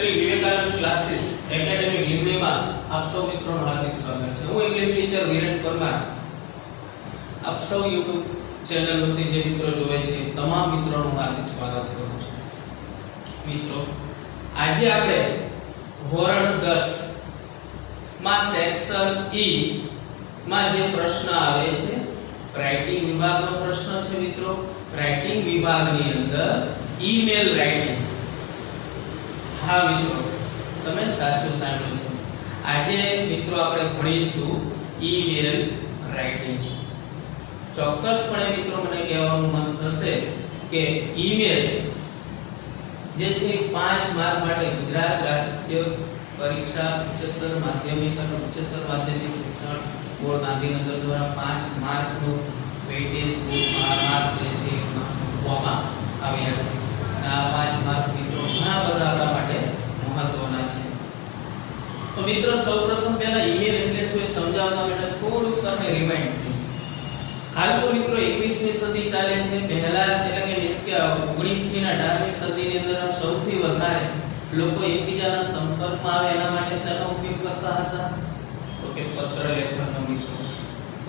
Shri Vivekananda classes academy લીંબડીમાં આપ સૌ મિત્રોનું હાર્દિક સ્વાગત છે। હું ઇંગ્લિશ ટીચર વિરેન પરમાર આપ સૌ YouTube ચેનલ પરથી જે મિત્રો જોવે છે તમામ મિત્રોનું હાર્દિક સ્વાગત કરું છું। મિત્રો આજે આપણે ધોરણ 10 માં સેક્શન ઈ માં જે પ્રશ્ન આવે છે રાઇટિંગ વિભાગનો પ્રશ્ન છે મિત્રો। રાઇટિંગ વિભાગની અંદર ઈમેલ રાઇટિંગ। હા મિત્રો તમે સાચું સાંભળ્યું છે। આજે મિત્રો આપણે ભણીશું ઈમેલ રાઇટિંગ। ચોક્કસપણે મિત્રો મને કહેવાનું મન થશે કે ઈમેલ જે છે 5 માર્ક માટે ગુજરાત રાજ્ય પરીક્ષા ઉચ્ચતર માધ્યમિક અને ઉચ્ચતર માધ્યમિક શિક્ષણ બોર્ડ ગાંધીનગર દ્વારા 5 માર્કનું વેઇટેજ માર્ક જે છે આપવામાં આવ્યા છે। આ 5 માર્ક મિત્રો ઘણા બધા આપણા માટે મહત્વના છે। તો મિત્રો સૌપ્રથમ પહેલા ઈમેલ એટલે શું એ સમજાવતા માટે થોડુંક તમને રિમાઇન્ડ કરી। હાલ તો મિત્રો 21મી સદી ચાલે છે। પહેલા એટલે કે મીન્સ કે 19મી અને 18મી સદીની અંદર સૌથી વધારે લોકો એકબીજાના સંપર્કમાં આવે એના માટે શેનો ઉપયોગ કરતા હતા? તો કે પત્ર લેખનનો મિત્રો,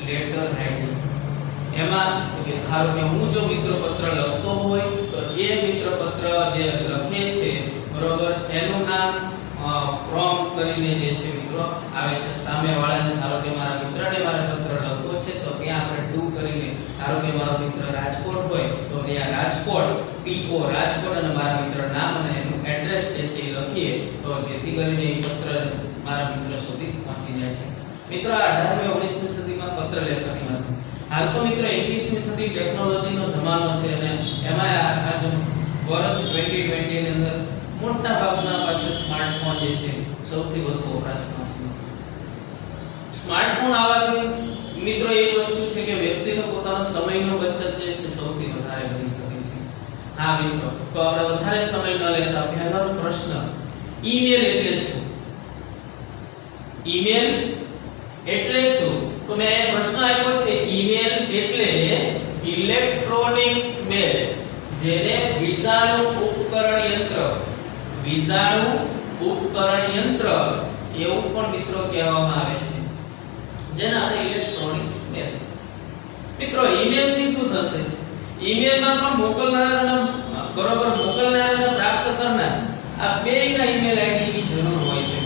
લેટર રાઇટિંગ। એમાં કે ધારો કે હું જો મિત્રો પત્ર લખતો હોય તો એ મિત્ર પત્ર જે લખે છે બરોબર એનું નામ ફ્રોમ કરીને જે છે મિત્રો આવે છે। સામેવાળાને ધારો કે મારા મિત્રને મારે પત્ર લખવો છે તો ત્યાં આપણે ટુ કરીને ધારો કે મારો મિત્ર રાજકોટ હોય તો ત્યાં રાજકોટ પીઓ રાજકોટ અને મારા મિત્ર નામ અને એનું એડ્રેસ જે છે એ લખીએ તો જેથી કરીને એ પત્ર મારા મિત્ર સુધી પહોંચી જાય છે। મિત્રો આ 18મી 19મી સદીમાં પત્ર લેખનની હતી। હાલ તો મિત્રો 21મી સદી ટેકનોલોજીનો જમાનો છે અને એમાં આ જો વર્ષ 2020 ની અંદર મોટા ભાગના પાસે સ્માર્ટફોન જે છે સૌથી વધુ વપરાશમાં છે। સ્માર્ટફોન આવવાથી મિત્રો એક વસ્તુ છે કે વ્યક્તિનો પોતાનો સમયનો બચત જે છે સૌથી વધારે કરી શકે છે। હા મિત્રો તો આપણે વધારે સમય ન લેતા પહેલાનો પ્રશ્ન ઈમેલ એટલે શું? ઈમેલ એટલે શું? તો મેં પ્રશ્ન આપ્યો છે ઈમેલ એટલે ઇલેક્ટ્રોનિક્સ મેલ જેને વિષાણુ ઉપકરણ યંત્ર એવું પણ મિત્રો કહેવામાં આવે છે જેને આપણે ઇલેક્ટ્રોનિક્સ મેલ। મિત્રો ઈમેલ થી શું થશે? ઈમેલમાં પણ મોકલનાર અને પ્રાપ્ત કરનાર આ બેયના ઈમેલ આઈડી ની જરૂર હોય છે।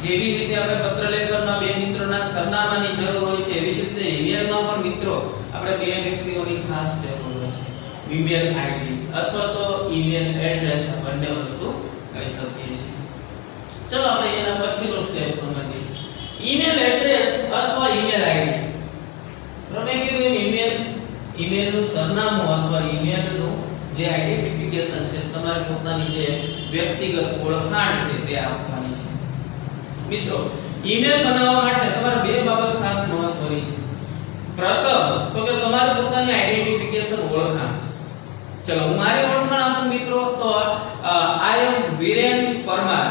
જેવી રીતે આપણે પત્ર લેખનમાં બે મિત્રોના સરનામાની જરૂર હોય છે એવી રીતે ઈમેલમાં પણ મિત્રો આપણે બે વ્યક્તિઓની ખાસ જરૂર હોય છે। ઈમેલ આઈડીઝ અથવા તો ઈમેલ એડ્રેસ બંને વસ્તુ કહી શકીએ છીએ। ચલો આપણે એના પછીનો સ્ટેપ સમજીએ। ઈમેલ એડ્રેસ અથવા ઈમેલ આઈડી તો મેં કીધું ઈમેલનું સરનામું અથવા ઈમેલનું જે આઈડેન્ટિફિકેશન છે તમારી પોતાની જે વ્યક્તિગત ઓળખાણ છે તે આપવાની છે। મિત્રો ઈમેલ બનાવવા માટે તમારે બે બાબત ખાસ મહત્વની છે। પ્રથમ તો કે તમારી પોતાની આઈડેન્ટિફિકેશન ઓળખાણ। ચલો હું મારી ઓળખાણ આપું મિત્રો તો આઈ એમ વિરેન પરમાર।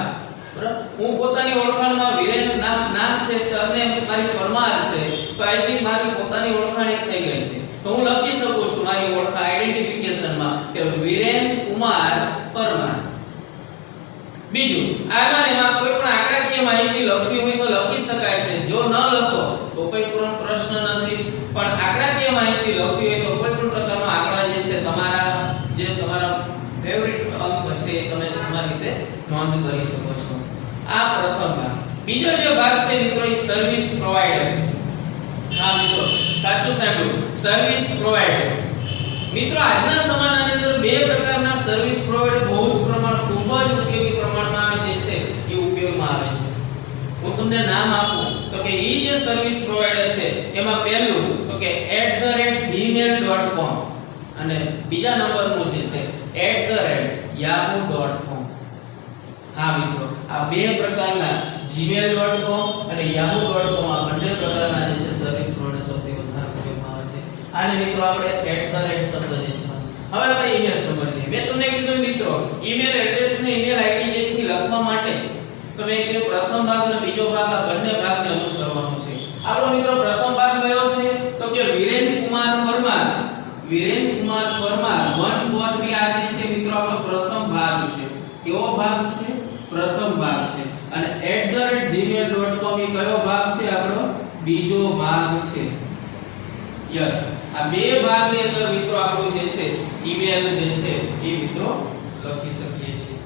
બરાબર હું પોતાની ઓળખાણમાં વિરેન નામ છે, સરનેમ મારી પરમાર છે તો આઈ થિંક મારી પોતાની ઓળખાણ એક થઈ ગઈ છે। તો હું લખી શકું છું મારી ઓળખાણ આઈડેન્ટિફિકેશનમાં કે વિરેન કુમાર પરમાર। બીજું એમાં કોઈ પણ આંકડાકીય માહિતી લખવી હોય તો લખી શકાય છે। જો ન લખો તો કોઈ પણ પ્રશ્ન નથી, પણ આંકડાકીય માહિતી લખવી હોય તો કોઈ પણ પ્રકારનો આંકડા જે છે તમારા ફેવરિટ અંક છે તમે તમારી રીતે નોંધ કરી શકો છો। આ પ્રથમ ભાગ। બીજો જે ભાગ છે મિત્રો એ સર્વિસ પ્રોવાઇડર છે। હા મિત્રો સાચું સાંભળ્યું, સર્વિસ પ્રોવાઇડર। મિત્રો આજના જમાનાની અંદર બે પ્રકારના સર્વિસ પ્રોવાઇડર ખૂબ જ ઉપયોગી પ્રમાણમાં જે છે એ ઉપયોગમાં આવે છે। હું તમને નામ આપું તો કે ઈ જે સર્વિસ પ્રોવાઇડર છે એમાં પહેલું તો કે @gmail.com અને બીજા નંબરનું જે છે @yahoo.com। હા મિત્રો આ બે પ્રકારના gmail.com અને yahoo.com આ બંને પ્રકારના જે છે સર્વિસ પ્રોવાઇડર સૌથી વધારે ઉપયોગમાં આવે છે। આને મિત્રો આપણે @શબ્દ જે છે હવે આપણે ઈમેલ સમજીએ। મેં તમને કીધું મિત્રો ઈમેલ એડ્રેસ ને ઈમેલ આઈડી જે છે લખવા માટે તો મેં કીધું પ્રથમ ભાગ અને બીજો ભાગ આ બંને ભાગને અનુસરવાનો છે। આપણો મિત્રો પ્રથમ ભાગ કયો છે તો કે વિરેન કુમાર પરમાર 143 આ જે છે મિત્રો આપણો પ્રથમ ભાગ છે। કેવો ભાગ છે? પ્રથમ ભાગ છે. અને @gmail.com એ કયો ભાગ છે? આપણો બીજો ભાગ છે. યસ, આ બે ભાગની અંદર મિત્રો આપણું જે છે ઈમેલ જે છે એ મિત્રો લખી શકીએ છીએ.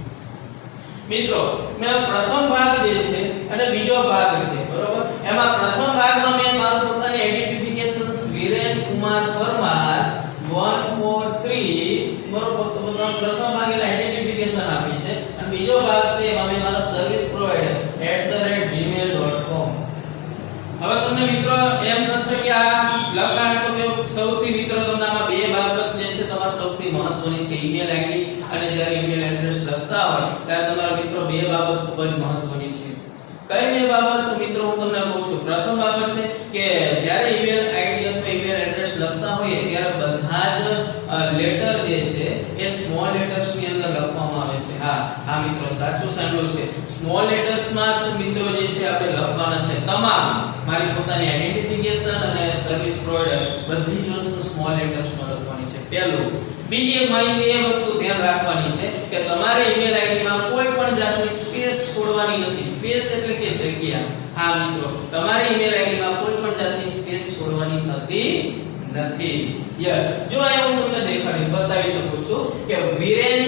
મિત્રો મેં પ્રથમ ભાગ જે છે અને બીજો ભાગ છે, બરોબર. એમાં પ્રથમ ભાગમાં મેં મારું પોતાની આઈડેન્ટિફિકેશન્સ વિરેન કુમાર પરમાર 143 બરોબર. તો પ્રથમ ભાગ એટલે આઈડેન્ટિફિકેશન આપી છે અને બીજો ભાગ છે એમાં મેં મારો સર્વિસ પ્રોવાઇડર @gmail.com. હવે તમને મિત્રો એમ થશે કે આ લખાણ તો કે સૌથી મિત્રો તમને આમાં બે બાબત જે છે તમારે સૌથી મહત્વની છે, ઈમેલ આઈડી અને જ્યારે ઈમેલ એડ્રેસ લખતા હોય ત્યારે તમારા મિત્રો બે બાબત ખૂબ જ મહત્વની છે. કઈ બે બાબત? તો મિત્રો હું તમને કહું છું. પ્રથમ બાબત છે કે જ્યારે ઈમેલ આઈડી અથવા ઈમેલ એડ્રેસ લખતા હોઈએ ત્યારે બધા જ લેટર જે છે એ સ્મોલ લેટર્સ ની અંદર લખવામાં આવે છે. હા મિત્રો સાચું સાંભળ્યું છે. સ્મોલ લેટર્સ માં મિત્રો જે છે આપણે લખવાના છે તમામ મારી પોતાની આઈડેન્ટિફિકેશન અને સર્વિસ પ્રોવાઇડર બધી જ વસ્તુ સ્મોલ લેટર્સ માં લખવાની છે. પહેલું. બીજી એક માહિતી એ વસ્તુ ધ્યાન રાખવાની છે કે તમારે ઈમેલ આઈડી માં કોઈ પણ જાતની સ્પેસ છોડવાની નથી. સ્પેસ એટલે કે જગ્યા. હા મિત્રો તમારી ઈમેલ આઈડી માં કોઈ પણ જાતની સ્પેસ છોડવાની નથી. યસ, જો અહીંયા હું તમને દેખાડી બતાવી શકું છું કે વિરેન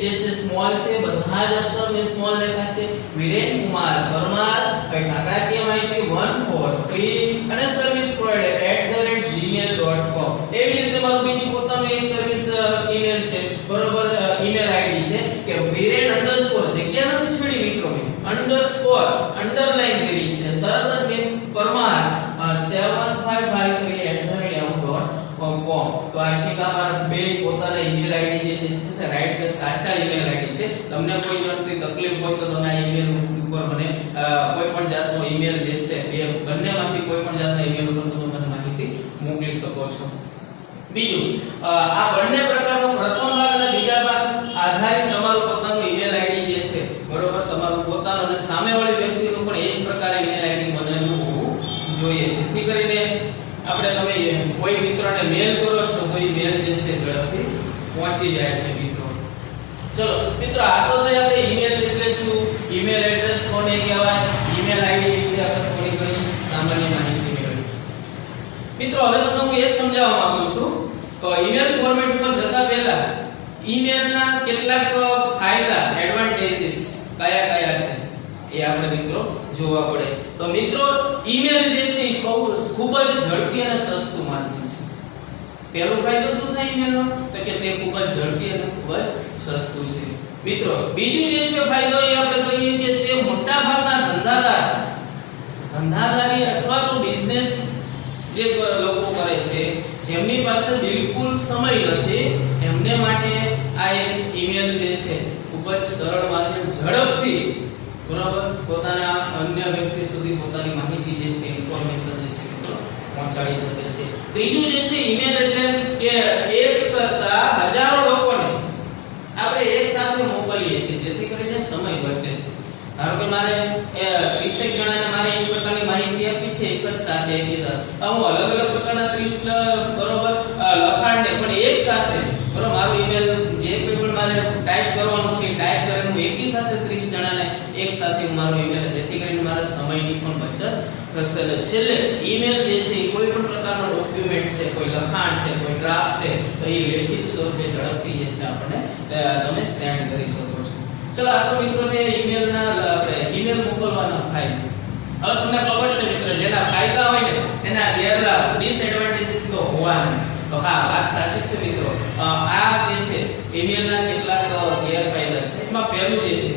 જે છે સ્મોલ છે, બધા જ અક્ષર મે સ્મોલ લખ્યા છે. વિરેન કુમાર પરમાર કઈ નાણાકીય માહિતી 143 અને સર્વિસ પ્રોવાઇડર @gmail.com. એવી રીતે મારું બીજું પોતાનું એક સર્વિસ ઈમેલ છે, બરોબર. ઈમેલ આઈડી છે કે વિરેન અંડરસ્કોર જગ્યા નથી છોડી મિત્રો, અંડરસ્કોર અંડરલાઈન કરી છે, તરત જ પરમાર 7553@yahoo.com. તો આ તમારા બે પોતાના ઈમેલ આઈડી જે છે રાઈટ સાચા ઈમેલ આઈડી છે. તમને કોઈ જાતની તકલીફ હોય તો તમે આ ઈમેલ ઉપર મને કોઈ પણ જાતનો ઈમેલ જે છે બે બંનેમાંથી કોઈ પણ જાતના ઈમેલ ઉપર તમે મને માહિતી મોકલી શકો છો. બીજું, આ બંને પ્રકારનો પ્રથમ ભાગ અને બીજા ભાગ આધારિત તમારું પોતાનું ઈમેલ આઈડી જે છે, બરોબર, તમારું પોતાનું અને સામેવાળી વ્યક્તિનું પણ એ જ પ્રકારે ઈમેલ આઈડી બનાવવું જોઈએ, જેથી કરીને આપણે તમે કોઈ મિત્રને મેલ કરો છો તો એ મેલ જે છે ઝડપથી પહોંચી જાય છે મિત્રો. ચલો મિત્રો, આ તો આપણે ઈમેલ એટલે શું, ઈમેલ એડ્રેસ કોને કહેવાય, ઈમેલ આઈડી વિશે આપણે થોડી ઘણી સામાન્ય માહિતી મેળવી. મિત્રો હવે તમને હું એ સમજાવવા માંગુ છું તો ઈમેલ ફોર્મેટ પર જતા પહેલા ઈમેલના કેટલાક ફાયદા એડવાન્ટેજીસ કયા છે એ આપણે મિત્રો જોવા પડે. તો મિત્રો ઈમેલ જે છે એ ખૂબ જ ઝડપી અને સસ્તું માધ્યમ છે. પહેલો ફાયદો શું થાય ઈમેલનો? તો કે તે ખૂબ જ ઝડપી અને ખૂબ જ સસ્તું છે મિત્રો. બીજું જે છે ફાયદો એ આપણે કહીએ કે તે મોટા ભાગના ધંધાદારી અથવા તો બિઝનેસ જે લોકો કરે છે જેમની પાસે બિલકુલ સમય નથી એમને માટે આ એક ઈમેલ જે છે ખૂબ જ સરળ માધ્યમ, ઝડપથી બરાબર પોતાના અન્ય વ્યક્તિ સુધી પોતાની માહિતી જે છે ઇન્ફોર્મેશન જે છે પહોંચાડી શકે છે. ત્રીજું જે છે ઈમેલ એટલે કે એક કરતા હજારો લોકોને આપણે એક સાથે મોકલીએ છીએ જેથી કરીને સમય બચે છે. ધારો કે મારે 30 જણાને મારે એક પ્રકારની માહિતી આપી છે એક જ સાથે હું અલગ અલગ પ્રકારના 30 બરોબર લખાણને પણ એક સાથે બરોબર મારું ઈમેલ જે કોઈ પણ મારે ટાઈપ કરવાનું છે ટાઈપ કરીને હું એકી સાથે 30 જણાને એક સાથે હું મારો ઈમેલ, જેથી કરીને મારા સમયની પણ બચત થશે. છેલ્લે ઈમેલ જે છે એ કોઈ પણ પ્રકારનો ડોક્યુમેન્ટ છે, કોઈ લખાણ છે, કોઈ ડ્રાફ્ટ છે તો એ લેખિત સ્વરૂપે ઝડપથી જે છે આપણને તમે સેન્ડ કરી શકો છો. ચલો આ તો મિત્રો ને ઈમેલના આપણે ઈમેલ મોકલવાના ફાયદા. હવે તમને ખબર છે મિત્રો જેના ફાયદા હોય ને એના ગેરલાભ ડિસએડવાન્ટેજીસ તો હોવાના. તો હા, વાત સાચી છે મિત્રો. આ જે છે ઈમેલના કેટલાક ગેરફાયદા છે. એમાં પહેલું જે છે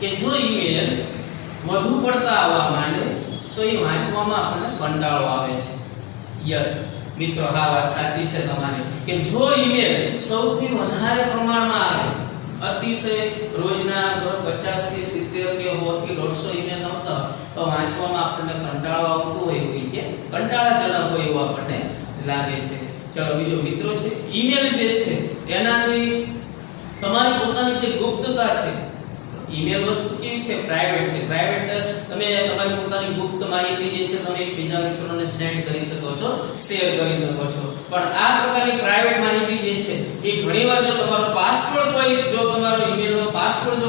કે જો ઈમેલ વધુ પડતા આવવા માંડે તો એ વાંચવામાં આપણને કંટાળો આવે છે. યસ મિત્રો, હા વાત સાચી છે તમારી કે જો ઈમેલ સૌથી વધારે પ્રમાણમાં આવે, અતિશય રોજના 50 થી 70 કે 100 થી 150 ઈમેલ આવતા તો વાંચવામાં આપણને કંટાળો આવતો હોય કે કંટાળાજનક હોય એવું આપણને લાગે છે. ચલો બીજો મિત્રો છે ઈમેલ જે છે એનાથી તમારી પોતાની જે ગુપ્તતા છે, ઈમેલ વસ્તુ કેવી છે, પ્રાઇવેટ છે. પ્રાઇવેટ તમે તમારી પોતાની ગુપ્ત માહિતી જે છે તમે બીજા મિત્રોને સેન્ડ કરી શકો છો, શેર કરી શકો છો. પણ આ પ્રકારની પ્રાઇવેટ માહિતી જે છે એ ઘણીવાર જો તમારો પાસવર્ડ કોઈ જો તમારો ઈમેલનો પાસવર્ડ જો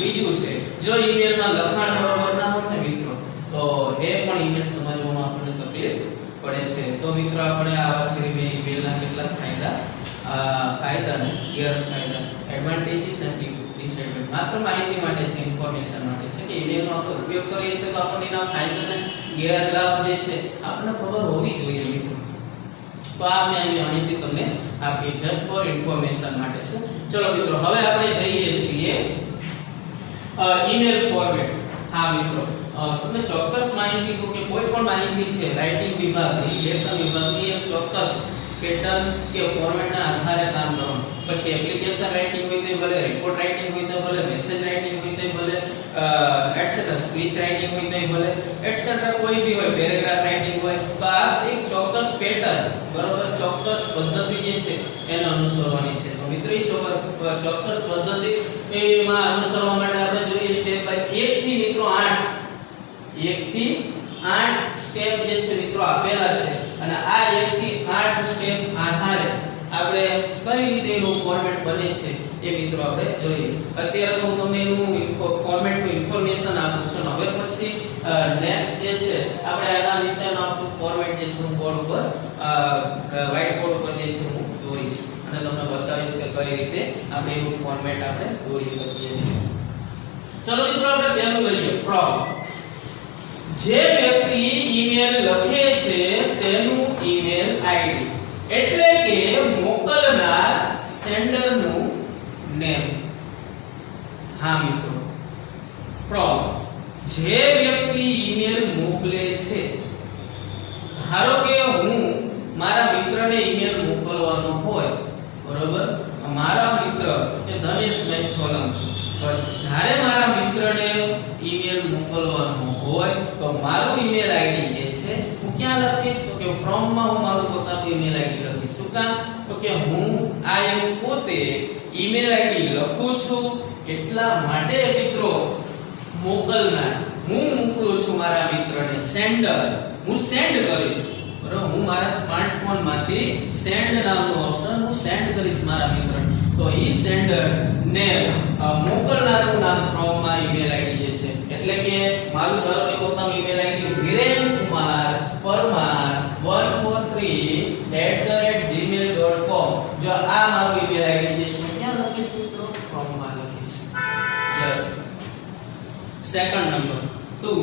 ત્રીજું છે જો ઈમેલમાં લખાણ બરોબર ના હોય ને મિત્રો તો એ પણ ઈમેલ સમજવામાં આપણને તકલીફ પડે છે. તો મિત્રો આપણે આ વાત કરી મેં ઈમેલના કેટલા ફાયદા અને ગેરફાયદા, એડવાન્ટેજીસ અને ડિસએડવાન્ટેજ માત્ર માહિતી માટે છે, ઇન્ફોર્મેશન માટે છે કે ઈમેલનો આપણે ઉપયોગ કરીએ છીએ તો આપણને એના ફાયદા અને ગેરલાભ જે છે આપણને ખબર હોવી જોઈએ મિત્રો. તો આપણે આવી માહિતી તમને આપી જસ્ટ ફોર ઇન્ફોર્મેશન માટે છે. ચલો મિત્રો હવે આપણે જઈએ છીએ ઈમેલ ફોર્મેટ. હા મિત્રો તમને ચોક્કસ માહિતી તો કે કોઈ પણ માહિતી છે રાઇટિંગ વિભાગની, લેખન વિભાગની એક ચોક્કસ પેટર્ન કે ફોર્મેટના આધારે કામ કરવાનું. પછી એપ્લિકેશન રાઇટિંગ હોય તો ભલે, રિપોર્ટ રાઇટિંગ હોય તો ભલે, મેસેજ રાઇટિંગ હોય તો ભલે, એટસેટ્રા સ્પીચ રાઇટિંગ હોય તો ભલે, એટસેટ્રા કોઈ બી હોય, પેરેગ્રાફ રાઇટિંગ હોય, તો આ એક ચોક્કસ પેટર્ન બરોબર ચોક્કસ પદ્ધતિ જે છે એને અનુસરવાની છે. તો મિત્રો એ ચોક્કસ પદ્ધતિ એમાં અનુસરવા માટે આપણે જોઈએ સ્ટેપ બાય 1 થી મિત્રો 8 સ્ટેપ જે છે મિત્રો આપેલા છે અને આ 1 થી 8 સ્ટેપ આધારે આપણે કઈ રીતે એનું ફોર્મેટ બને છે એ મિત્રો આપણે જોઈએ. અત્યારે તો હું તમને એનું ફોર્મેટનું ઇન્ફોર્મેશન આપું છું. હવે પછી નેક્સ્ટ જે છે આપણે આના વિશેનો આપણું ફોર્મેટ જે છે હું બોર્ડ ઉપર વ્હાઇટ બોર્ડ ઉપર જે છે હું દોરીશ અને તમને બતાવીશ કે કઈ રીતે આપણે એનું ફોર્મેટ આપણે દોરી શકીએ છીએ. ચલો મિત્રો આપણે પહેલું લઈએ ફ્રોમ. જે વ્યક્તિ ઈમેલ લખે છે તેનું ઈમેલ આઈડી એટલે કે મોકલનાર સેન્ડરનું નેમ. હા મિત્રો ફ્રોમ જે વ્યક્તિ ઈમેલ મોકલે છે, ધારો કે હું મારા મિત્રને ઈમેલ મોકલવાનો હોય બરોબર, મારા મિત્ર કે ધનેશભાઈ સોલંકી, જ્યારે મારા મિત્રને ઈમેલ મોકલવાનો હોય તો મારું ઈમેલ આઈડી જે છે હું ક્યાં લખીશ તો કે ફ્રોમ માં હું મારું પોતાનું ઈમેલ આઈડી લખીશ. શું કામ તો કે હું પોતે ઈમેલ આઈડી લખું છું એટલા માટે મિત્રો મોકલનાર હું મોકલું છું મારા મિત્રને, સેન્ડર હું સેન્ડ કરીશ બરોબર, હું મારા સ્માર્ટફોન માંથી સેન્ડ નામનું ઓપ્શન હું સેન્ડ કરીશ મારા મિત્રને. તો ઈ સેન્ડર ને મોકલનારનું નામ ફ્રોમ માં ઈમેલ આઈડી જે છે એટલે કે મારું ધારો કે પોતાનું ઈમેલ આઈડી virenkumar143@gmail.com. જો આ મારું ઈમેલ આઈડી જે છે ક્યાં લખીશ મિત્રો ફ્રોમ માં લખીશ. યસ. સેકન્ડ નંબર 2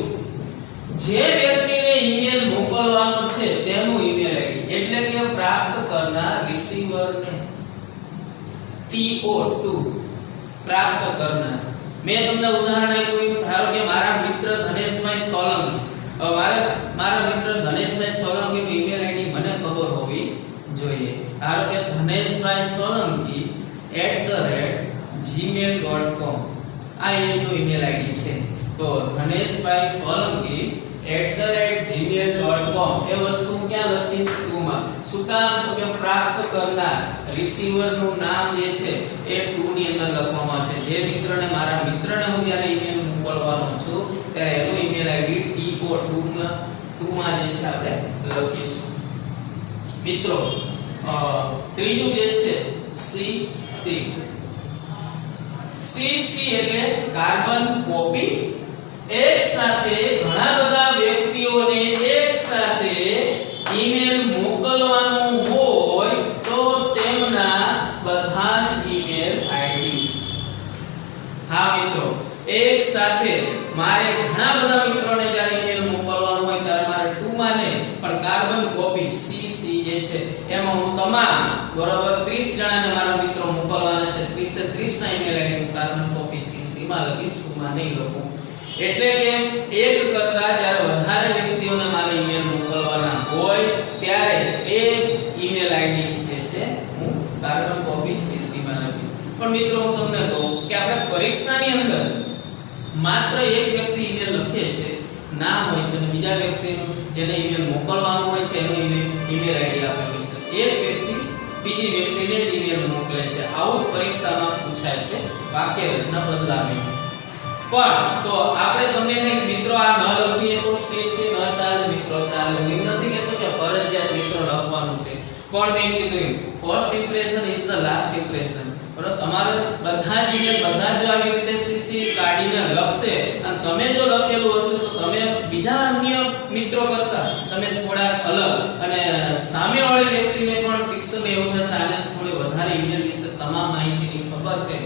જે વ્યક્તિને ઈમેલ મોકલવાનો છે તેનું ઈમેલ આઈડી એટલે કે પ્રાપ્ત કરનાર રિસીવરને TO2 પ્રાપ્ત કરનાર. મેં તમને ઉદાહરણ આપ્યું, ધારો કે મારા મિત્ર ધનેશભાઈ સોલંકી, મારા મિત્ર ધનેશભાઈ સોલંકીનું ઈમેલ આઈડી મને ખબર હોવી જોઈએ. ધારો કે ધનેશભાઈ સોલંકી@gmail.com આ એનું ઈમેલ આઈડી છે. તો ધનેશભાઈ સોલંકી@gmail.com એ વસ્તુ ક્યાં લખીશ ટુમાં. શું કામ તો કે પ્રાપ્ત કરનાર રિસીવર નું નામ જે છે એ ટુ ની અંદર લખવામાં છે. જે મિત્રને મારા મિત્રને હું જ્યારે ઈમેલ મોકલવાનો છું ત્યારે એનું ઈમેલ આઈડી TO2 માં જે છે આપણે લખીશું. મિત્રો ત્રીજું જે છે CC એટલે કાર્બન કોપી. એક સાથે ઘણા બધા વ્યક્તિઓને એક સાથે ઈમેલ મોકલવાનું હોય તો તેમના બધા ઈમેલ આઈડીઝ. હા મિત્રો એક સાથે મારે ઘણા બધા મિત્રોને જ્યારે ઈમેલ મોકલવાનું હોય ત્યારે મારે ટુ માં ને પણ કાર્બન કોપી CC જે છે એમાં હું તમામ બરોબર 30 જણાને મારા મિત્રો મોકલવાના છે. 30 ના ઈમેલ આઈડી હું કાર્બન કોપી CC માં લખીશ, ટુ માં નહીં લખું. એટલે કે એક કરતા જ્યારે વધારે વ્યક્તિઓને મારે ઈમેલ મોકલવાના હોય ત્યારે એ ઈમેલ આઈડીસ જે છે હું કાર્બન કોપી CC માં લખી. પણ મિત્રો હું તમને કહું કે આપણે પરીક્ષાની અંદર માત્ર એક વ્યક્તિ ઈમેલ લખે છે, નામ હોય છે અને બીજા વ્યક્તિનું જેને ઈમેલ મોકલવાનું હોય છે એનું ઈમેલ આઈડી આપેલું છે. એક વ્યક્તિ બીજી વ્યક્તિને જ ઈમેલ મોકલે છે. આવું પરીક્ષામાં પૂછાય છે વાક્ય રચના બદલાવી. પણ તો આપણે તમને કઈ મિત્રો આ ન લખીએ તો CC ન ચાલે મિત્રો, ચાલે. હું નથી કહેતો કે ફરજિયાત મિત્રો લખવાનું છે, પણ મેં કીધું કર્યું first impression is the last impression બરોબર તમારે બધા જ ઈમેલ બધા જ આવી રીતે સીસી કાઢીને લખશે અને તમે જો લખેલું હશે તો તમે બીજા અન્ય મિત્રો કરતા તમે થોડા અલગ અને સામેવાળી વ્યક્તિને પણ શિક્ષક એવું થશે આને થોડી વધારે ઈમેલ વિશે તમામ માહિતીની ખબર છે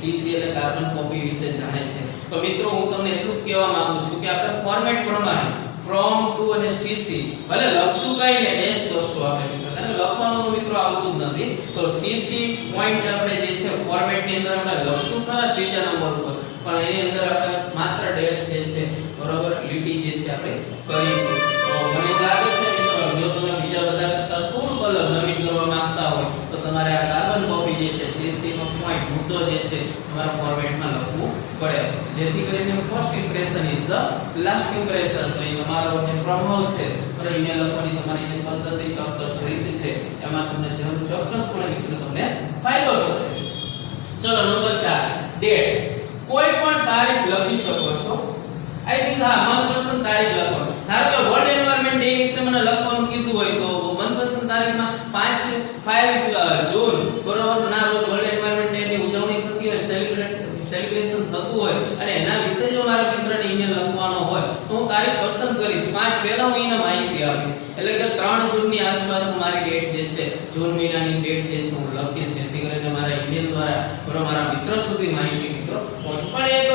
સીસી એટલે કાર્બન કોપી વિશે જાણે છે તો મિત્રો હું તમને એટલું જ કહેવા માંગુ છું કે આપણે ફોર્મેટ પ્રમાણે ફ્રોમ ટુ અને સીસી ભલે લખશું કઈ ને ડેશ કરશું આપણે મિત્રો અને લખવાનું તો મિત્રો આવતું જ નથી તો સીસી પોઈન્ટ આપણે જે છે ફોર્મેટ ની અંદર આપણે લખશું ખરા ત્રીજા નંબર ઉપર પણ એની અંદર આપણે માત્ર ડેશ જે છે બરોબર લીટી જે છે આપણે કરીશું તો મને લાગે છે મિત્રો જો તમે બીજા બધા કરતા થોડું અલગ નવીન કરવા માંગતા હોય તો તમારે આ કાર્બન કોપી જે છે સીસી નો પોઈન્ટ મુદ્દો જે છે તમારા ફોર્મેટમાં લખવું પડે જેથી કરીને first impression is the last impression તો એ તમારો જે પ્રભાવ છે પર ઈમેલ લખવાની તમારી જે પદ્ધતિ ચોક્કસ રીત છે એમાં તમને જરૂર ચોક્કસપણે મિત્રો તમને ફાયદો થશે ચલો નંબર 4 ડેટ કોઈ પણ તારીખ લખી શકો છો આઈ થિંક હા મનપસંદ તારીખ લખો ધારો કે વર્લ્ડ એન્વાયરમેન્ટ ડે વિશે મને લખવાનું કીધું હોય તો મનપસંદ તારીખમાં 5 જૂન બરોબર ના રોજ વર્લ્ડ એન્વાયરમેન્ટ ડે ની ઉજવણી થતી હોય સેલિબ્રેશન થતું હોય અને એના વિશે જો મારા મિત્રને ઈમેલ લખવાનો હોય તો હું તારીખ પસંદ કરીશ 5 પહેલા હું એને માહિતી આપીશ એટલે કે 3 જૂનની આસપાસ મારી ડેટ જે છે જૂન મહિનાની ડેટ જે છે હું લખીશ જેથી કરીને મારા ઈમેલ દ્વારા બરોબર મારા મિત્રો સુધી માહિતી મિત્રો પહોંચે પણ એક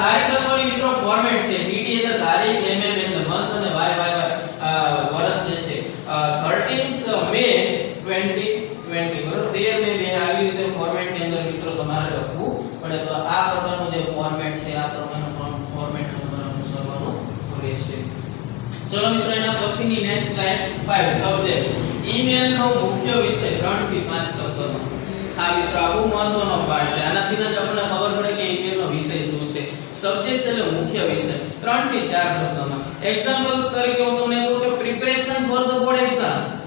તારીખ લખવાની મિત્રો ફોર્મેટ છે ડીડી એટલે તારીખ એમએમ એટલે મંથ અને વાય વર્ષ જે છે 13 મે 2020 બરોબર 13 મે 2 આવી રીતે ફોર્મેટ ની અંદર મિત્રો તમારે લખવું પડે તો આ પ્રકારનું જે ફોર્મેટ છે આ પ્રકારનું ફોર્મેટ તમારે અનુસરવાનું રહેશે ચલો મિત્રો એના પછીની નેક્સ્ટ લાઈન 5 સબ્જેક્ટ્સ ઈમેલ નો મુખ્ય વિષય 3 થી 5 શબ્દોમાં હા મિત્રો આ બહુ મહત્વનો પાર્ટ છે આનાથી જ આપણને ખબર પડે કે ઈમેલ નો વિષય શું છે સબ્જેક્ટ્સ એટલે મુખ્ય વિષય 3 થી 4 શબ્દોમાં એક્ઝામ્પલ તરીકે હું તમને કહું કે preparation for the board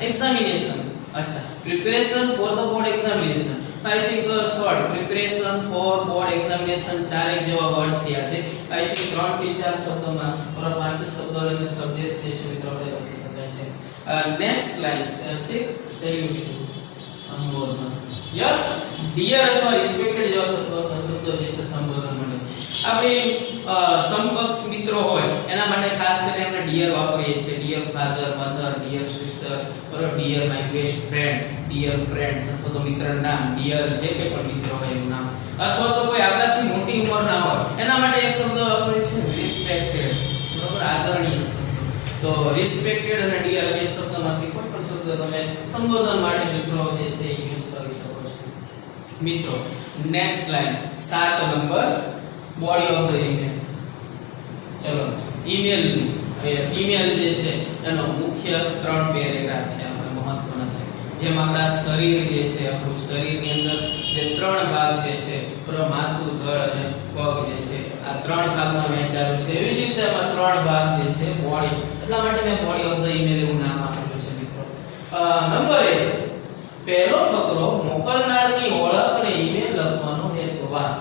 examination અચ્છા preparation for the board examination I think short preparation for board examination ચાર એક જેવા વર્ડ્સ થયા છે I think 3 થી 4 શબ્દોમાં ઓર 5 શબ્દોની અંદર સબ્જેક્ટ છે મિત્રો આપણે લખી શકાય છે નેક્સ્ટ લાઈન 6 સેલ્યુટેશન સંબોધન યસ ડિયર અથવા રિસ્પેક્ટેડ જેવા શબ્દો જે છે સંબોધન માટે આપણે સમકક્ષ મિત્રો હોય એના માટે ખાસ કરીને આપણે ડિયર વાપરીએ છીએ dear father mother dear sister બરોબર dear my best friend dear friends અથવા તો મિત્રનું નામ ડિયર જે કે પણ મિત્ર હોય એનું નામ અથવા તો કોઈ આપણાથી મોટી ઉંમરના હોય એના માટે એક શબ્દ વાપરીએ છીએ રિસ્પેક્ટેડ બરોબર આદરણીય શબ્દ તો રિસ્પેક્ટેડ અને ડિયર બે શબ્દમાંથી કોઈ પણ શબ્દ તમે સંબોધન માટે મિત્રો જે છે યુઝ કરી શકો છો મિત્રો next line 7 number body of the email ચલો ઈમેલ જે છે એનો મુખ્ય 3 પેરેગ્રાફ છે આપણે મહત્વના છે જેમ આપણા શરીર જે છે આપણું શરીરની અંદર જે 3 ભાગ જે છે માથું ધડ અને પગ જે છે આ 3 ભાગમાં વહેંચાયેલું છે એવી રીતે આમાં 3 ભાગ જે છે બોડી એટલા માટે મેં બોડી ઓફ ધ ઈમેલ એવું નામ આપેલું છે મિત્રો નંબર 1 પહેલો ફકરો મોકલનારની ઓળખ અને ઈમેલ લખવાનો હેતુવાદ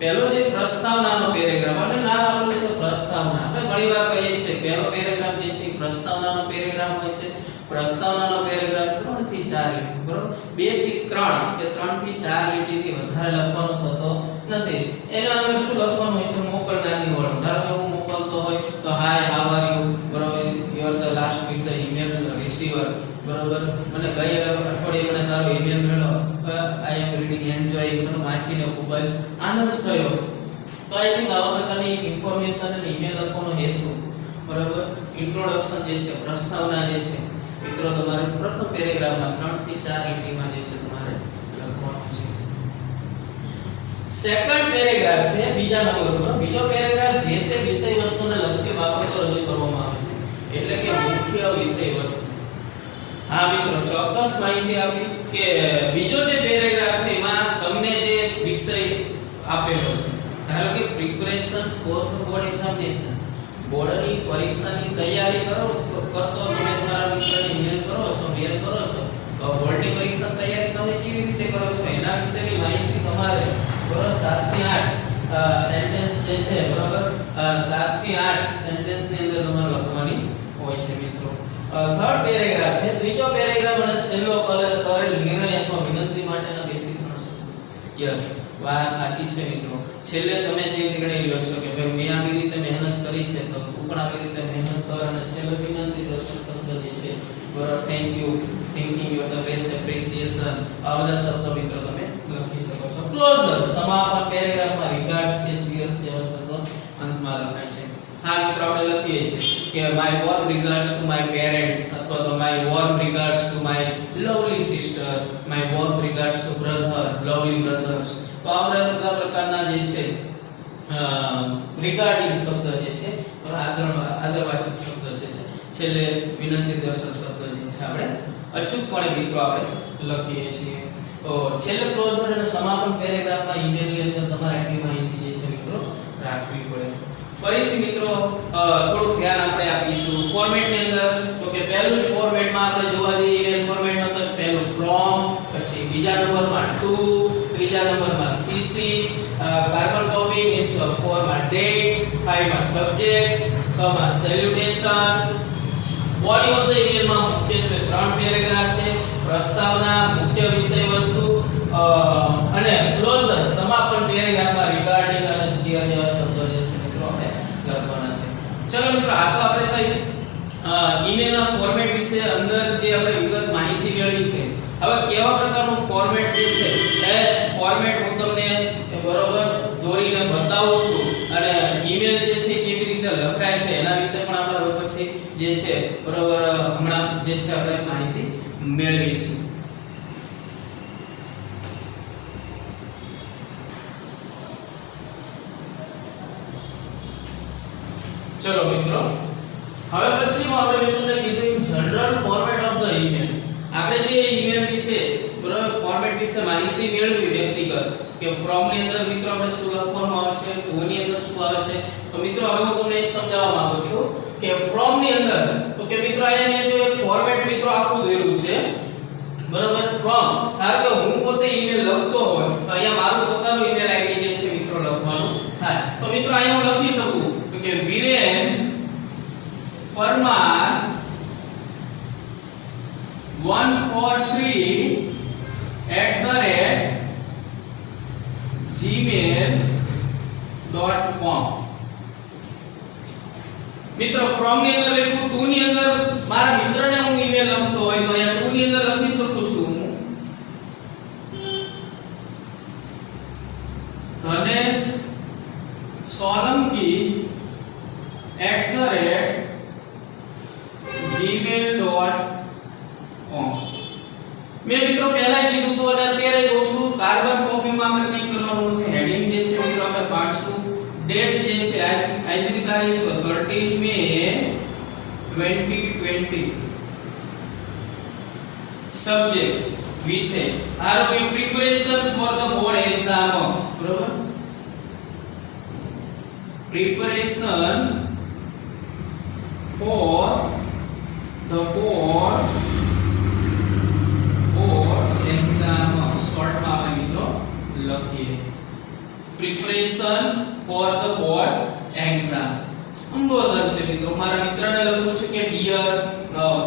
પહેલો જે પ્રસ્તાવનાનો પેરેગ્રાફ આપણે નામ આપેલું છે પ્રસ્તાવના આપણે ઘણીવાર કહીએ છીએ પહેલો પેરેગ્રાફ જે છે પ્રસ્તાવનાનો પેરેગ્રાફ હોય છે પ્રસ્તાવનાનો પેરેગ્રાફ 3 થી 4 લીટી બરોબર 2 થી 3 કે 3 થી 4 લીટીથી વધારે લખવાનો થતો નથી એના અંદર શું લખવાનું હોય છે મોકલનારની ઓળખ ધારો કે હું મોકલતો હોય તો હાય હાઉ આર યુ બરોબર you are the last week the email receiver બરોબર મને ગયા અઠવાડિયે મને તારો ઈમેલ મળ્યો આઈ એમ રીડિંગ એન્જોય મને વાંચીને ખૂબ જ આનંદ થયો તો આઈ થિંક આવા પ્રકારની ઇન્ફોર્મેશન અને ઈમેલ લખવાનો હેતુ બરોબર ઇન્ટ્રોડક્શન જે છે પ્રસ્તાવના જે છે મિત્રો તમારે પ્રથમ પેરેગ્રાફમાં 3 થી 4 લીટીમાં જે છે તમારે લખવાનું છે સેકન્ડ પેરેગ્રાફ છે બીજા નંબર પર બીજો પેરેગ્રાફ જે તે વિષય વસ્તુને લગતી બાબતો રજૂ કરવામાં આવે છે એટલે કે મુખ્ય વિષય વસ્તુ હા મિત્રો ચોક્કસ માહિતી આપીશ કે બીજો જે પેરેગ્રાફ છે એમાં તમને જે વિષય આપેલો છે ધારો કે પ્રિપરેશન ફોર બોર્ડ એક્ઝામિનેશન બોર્ડની પરીક્ષાની તૈયારી કરતો તમે તમારા મિત્રને ઈમેલ કરો છો મેલ કરો છો તો બોર્ડની પરીક્ષા તૈયારી તમે કેવી રીતે કરો છો એના વિશેની માહિતી તમારે બરોબર 7 થી 8 સેન્ટેન્સ જે છે બરોબર 7 થી 8 સેન્ટેન્સ ની અંદર તમારે લખવાની હોય છે મિત્રો થર્ડ પેરેગ્રાફ છે, ત્રીજો પેરેગ્રાફ અને છેલ્લો કરેલ નિર્ણય અથવા વિનંતી માટેના 2 થી 3 શબ્દો. યસ, વાત સાચી છે મિત્રો. છેલ્લે તમે જે નિર્ણય લ્યો છો કે ભાઈ મેં આવી રીતે મહેનત કરી છે તો તું પણ આવી રીતે મહેનત કર, અને છેલ્લે વિનંતી દર્શક શબ્દ જે છે બરાબર, thank you, thinking you the best, appreciation, આ બધા શબ્દો મિત્રો તમે લખી શકો છો. ક્લોઝર સમાપન પેરેગ્રાફમાં રિગાર્ડ્સ કે ચીયર્સ જેવા શબ્દો અંતમાં લખાય છે. હા મિત્રો, આપણે લખીએ છીએ કે my warm regards to my parents, અથવા તો my warm regards to my lovely sister, my warm regards two brother, lovely brothers. તો આ બધા પ્રકારના જે છે રિગાર્ડિંગ શબ્દ જે છે આદરવાચક શબ્દ છે, છેલ્લે વિનંતી દર્શક શબ્દ જે છે આપણે અચૂકપણે મિત્રો આપણે લખીએ છીએ. તો છેલ્લે ક્લોઝર અને સમાપન પેરેગ્રાફમાં ઈમેલની અંદર તમારે આટલી માહિતી જે છે મિત્રો રાખવી પડે. ફરીથી મિત્રો થોડું ધ્યાન આપણે આપીશું ફોર્મેટની અંદર. તો કે પહેલું જ ફોર્મેટમાં આપણે જોવા જઈએ ઈમેલ ફોર્મેટમાં તો પહેલું ફ્રોમ, પછી બીજા નંબરમાં ટુ, ત્રીજા નંબરમાં સીસી, કાર્બન કોપી મીન્સ 4 માં ડેટ, 5 માં સબ્જેક્ટ્સ, 6 માં સેલ્યુટેશન. બોડી ઓફ ધ ઈમેલમાં મુખ્યત્વે 3 પેરેગ્રાફ છે, પ્રસ્તાવના, મુખ્ય વિષય વસ્તુ અને ક્લોઝર સમાપન પેરેગ્રાફમાં રિગાર્ડિંગ અને ચીયર જેવા શબ્દો જે છે મિત્રો આપણે લખવાના છે. ચલો મિત્રો, આ તો આપણે કઈ ઈમેલના ફોર્મેટ વિશે અંદર જે આપણે વિગત માહિતી મેળવી છે. હવે કેવા પ્રકારનું ફોર્મેટ જે છે એ ફોર્મેટ હું તમને બરોબર દોરીને બતાવું છું, અને ઈમેલ જે છે કેવી રીતે લખાય છે એના વિશે પણ આપણે પછી જે છે બરોબર હમણાં જે છે આપણે માહિતી મેળવીશું. ચલો મિત્રો, હવે પછી આપણે તમને કીધું general format of the email. આપણે જે ઈમેલ વિશે બરાબર ફોર્મેટ વિશે માહિતી મેળવી વ્યક્તિગત કે ફ્રોમ ની અંદર મિત્રો આપણે શું લખવાનું આવે છે, ટુ ની અંદર શું આવે છે. તો મિત્રો હવે હું તમને એ સમજાવવા માંગુ છું કે ફ્રોમ ની અંદર તો કે મિત્રો અહીંયા મેં જો એક ફોર્મેટ મિત્રો આખું દોર્યું છે બરાબર. ફ્રોમ ધારો કે હું પોતે ઈમેલ લખતો હોય તો અહીંયા મારું પોતાનું ઈમેલ આઈડી જે છે મિત્રો લખવાનું થાય. તો મિત્રો અહીંયા હું લખી શકું કે વિરેન પરમાર 143@gmail.com. મિત્રો ફ્રોમ ની અંદર લખું, ટુ ની અંદર મારા મિત્રને હું ઈમેલ લખતો હોય તો અહીંયા ટુ ની અંદર લખી શકું છું ધનેશ solanki@gmail.com. મેં મિત્રો પહેલા કીધું તો અને અત્યારે કહું છું, કાર્બન કોપીમાં આપણે કંઈ કરવાનું નથી. હેડિંગ જે છે મિત્રો આપણે પાડશું. ડેટ જે છે આજની તારીખ તો 13 મે 2020. સબ્જેક્ટ્સ વિષય ધારો કે preparation for the board exam, બરોબર. Preparation for the board exam, શોર્ટમાં આપણે મિત્રો લખીએ preparation for the board exam. સંબોધન છે મિત્રો, મારા મિત્રને લખું છું કે ડિયર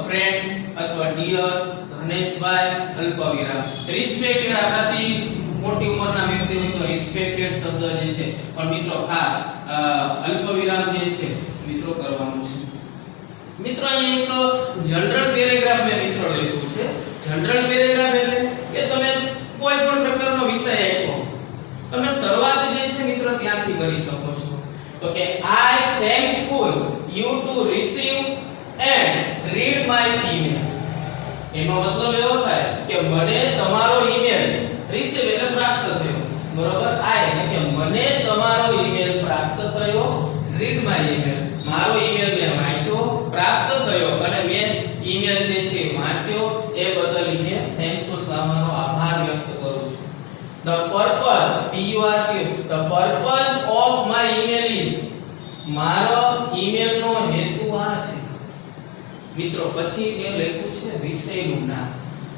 ફ્રેન્ડ અથવા ડિયર ધનેશભાઈ અલ્પવિરામ. રિસ્પેક્ટેડ આપણાથી મોટી ઉંમરના વ્યક્તિ હોય તો રિસ્પેક્ટેડ શબ્દ જે છે પણ મિત્રો ખાસ અલ્પવિરામ જે છે મિત્રો કરવાનું છે. મિત્રો અહીંયા એક જનરલ પેરેગ્રાફ મેં મિત્રો લખ્યું છે. જનરલ પેરેગ્રાફ એટલે કે તમે કોઈ પણ પ્રકારનો વિષય આપ્યો, તમે શરૂઆત જે છે મિત્રો ત્યાંથી કરી શકો છો. તો કે I thankful you to receive and read my email. એનો મતલબ એવો થાય કે મને તમારો ઈમેલ રિસીવ એટલે પ્રાપ્ત થયો, બરોબર. આઈ એટલે કે મને તમારો ઈમેલ પ્રાપ્ત થયો, રીડ માય ઈમેલ મારો ઈમેલ મેં વાંચ્યો, પ્રાપ્ત થયો અને મેં ઈમેલ જે છે વાંચ્યો એ બદલ થેન્ક્સ તમારો આભાર વ્યક્ત કરું છું. The purpose the purpose of my email is, મારો ઈમેલ નો હેતુ આ છે મિત્રો. પછી એ લખ્યું છે વિષયનું નામ.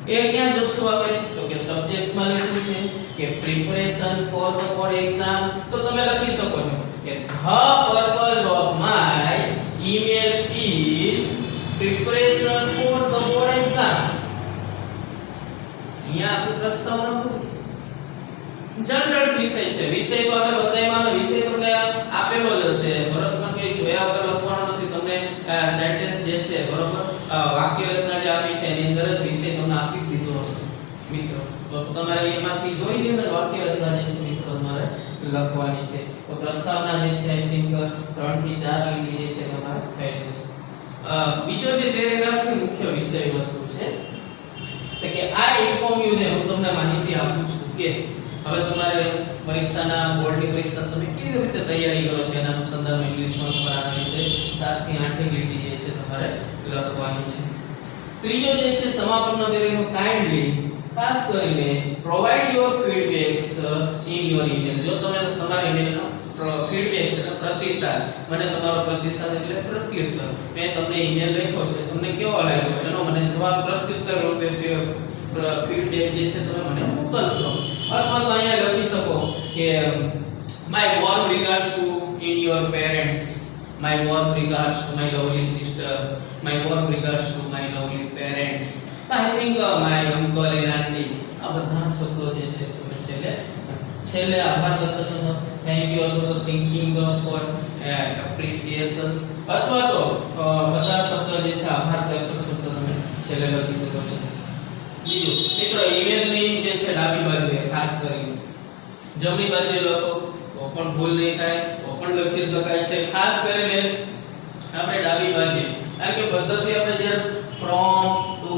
એ ક્યાં જોશું આપણે તો કે સબ્જેક્ટ્સ માં લખ્યું છે કે preparation for the board exam. તો તમે લખી શકો છો કે the purpose of my email is preparation અહીંયા આપણી પ્રસ્તાવના પૂરી. જનરલ વિષય છે. વિષય તો આપણે બધાયમાં વિષય તમને આપેલો જ હશે. ભરતમાં કે જોયા વગર લખવાનો નથી. તમને સેન્ટેન્સ જે છે બરોબર વાક્ય રચના જે આપી છે એની અંદર જ વિષય તમને આપી દીધો હશે મિત્રો. તો તમારે એમાંથી જોઈ જોઈને વાક્ય રચના જે છે મિત્રો તમારે લખવાની છે. તો પ્રસ્તાવના જે છે આઈ થિંક 3 થી 4 લીટી જે છે તમારે થઈ જશે. બીજો જે પેરેગ્રાફ છે મુખ્ય વિષય વસ્તુ છે એટલે કે આ ઇન્ફોર્મ યુ ને હું તમને માહિતી આપું છું કે હવે તમારે પરીક્ષાના બોર્ડની પરીક્ષા તમે કેવી રીતે તૈયારી કરો છો એના અનુસંધાનમાં ઇંગ્લિશમાં તમારે આના વિશે 7 થી 8 લીટી જે છે તમારે લખવાની છે. ત્રીજો જે છે સમાપનનો પેરેગ્રાફ કાઇન્ડલી ખાસ કરીને provide your feedbacks in your email. જો તમે તમારા ઈમેલનો ફીડબેક છે પ્રતિસાદ મને તમારો પ્રતિસાદ એટલે પ્રત્યુત્તર મેં તમને ઈમેલ લખ્યો છે તમને કેવો લાગ્યો એનો મને જવાબ પ્રત્યુત્તર રૂપે ફીડબેક જે છે તમે મને મોકલશો. અથવા તો અહીંયા લખી શકો કે my warm regards to in your parents, my warm regards to my lovely sister, my warm regards to my lovely parents, I think my uncle and aunty. આ બધા શબ્દો જે છે તમે છેલ્લે આભાર દર્શાવવાનો thank you for thinking for appreciations અથવા તો બધા શબ્દો જે છે આભાર દર્શક શબ્દો તમે છેલ્લે લખી શકો છો. બીજું મિત્રો ઈમેલની જે છે ડાબી બાજુએ ખાસ કરીને જમણી બાજુએ લખો તો પણ ભૂલ નહીં થાય તો પણ લખી શકાય છે. ખાસ કરીને આપણે ડાબી બાજુએ કારણ કે પદ્ધતિ આપણે જ્યારે from to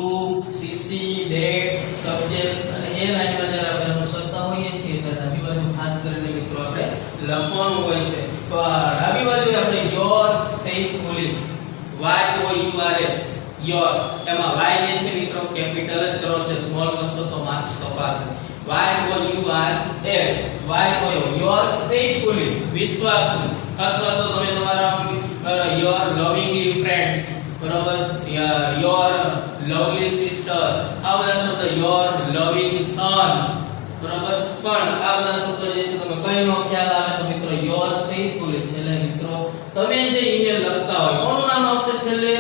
CC date subjects અને એ લાઈનમાં જ્યારે આપણે અનુસરતા હોઈએ છીએ તો ડાબી બાજુ ખાસ કરીને મિત્રો આપણે લખવાનું હોય છે. તો આ ડાબી બાજુએ આપણે યોર્સ ફેithfully YOURS યોર્સ એમાં y જે છે મિત્રો કેપિટલ જ કરો છે સ્મોલ કરશો તો માર્ક્સ કપાશે. YOURS યોર્સ ફેithfully વિશ્વાસુ અથવા તો તમે તમારા યોર લવિંગલી ફ્રેન્ડ્સ બરોબર યોર લવલી સિસ્ટર આ બધા શબ્દ યોર લવિંગ સન બરોબર પણ આ બધા શબ્દો જે છે તમે કઈ નો ખ્યાલ આવે તો મિત્રો યોર્સ ફેithfully છેલ્લે મિત્રો તમે જે ઈમેલ લખતા હોય કોનું નામ આવશે છેલ્લે.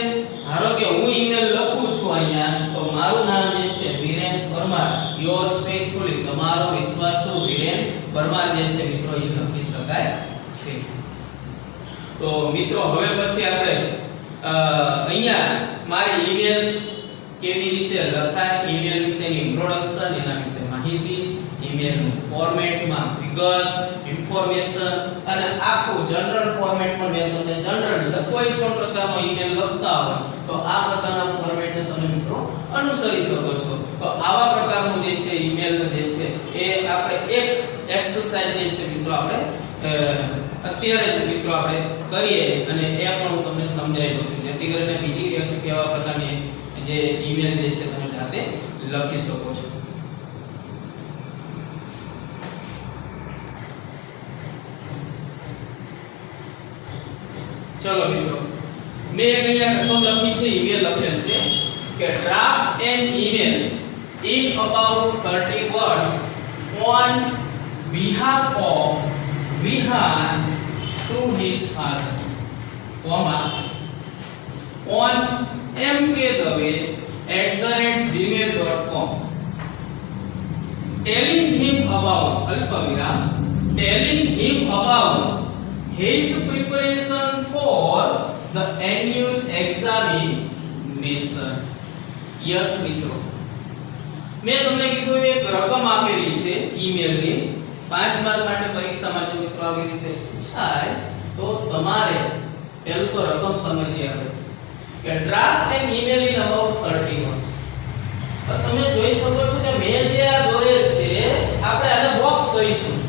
ધારો કે હું ઈમેલ લખું છું અહીંયા તો મારું નામ જે છે વિરેન પરમાર યોર્સ ફેithfully તમારો વિશ્વાસુ વિરેન પરમાર જે છે મિત્રો એ લખી શકાય છે. તો મિત્રો હવે પછી આપણે અહીંયા મારી ઈમેલ કેવી રીતે લખાય ઈમેલ વિશેની ઇન્ટ્રોડક્શન એના વિશે માહિતી ઈમેલનું ફોર્મેટમાં વિગત ઇન્ફોર્મેશન અને આખું જનરલ ફોર્મેટ પણ મેં તમને જનરલ કોઈ પણ પ્રકારનો ઈમેલ લખતા હોય તો આ પ્રકારના ફોર્મેટને તમે મિત્રો અનુસરી શકો છો. તો આવા પ્રકારનું જે છે ઈમેલ જે છે એ આપણે એક એક્સરસાઇઝ જે છે મિત્રો આપણે અત્યારે જ મિત્રો આપણે કરીએ અને એ પણ હું તમને સમજાવી દઉં છું જેથી કરીને બીજી વ્યક્તિ કેવા પ્રકારની જે ઈમેલ જે છે તમે જાતે લખી શકો છો. ચલો મિત્રો મેં અહીંયા રકમ લખી છે ઈમેલ લખેલ છે કે draft an email in about 30 words on behalf of Vihan to his father, comma on mkdave@gmail.com, telling him about his preparation for the annual examination. Yes મિત્રો મેં તમને કીધું એક રકમ આપેલી છે ઈમેલની 5 માર્ક માટે પરીક્ષામાં જો મિત્રો આવી રીતે પૂછાય તો તમારે પહેલું તો રકમ સમજીએ આપણે કે draft an email in about 30 words. તો તમે જોઈ શકો છો કે મેં જે આ દોરેલ છે આપણે આને બોક્સ કહીશું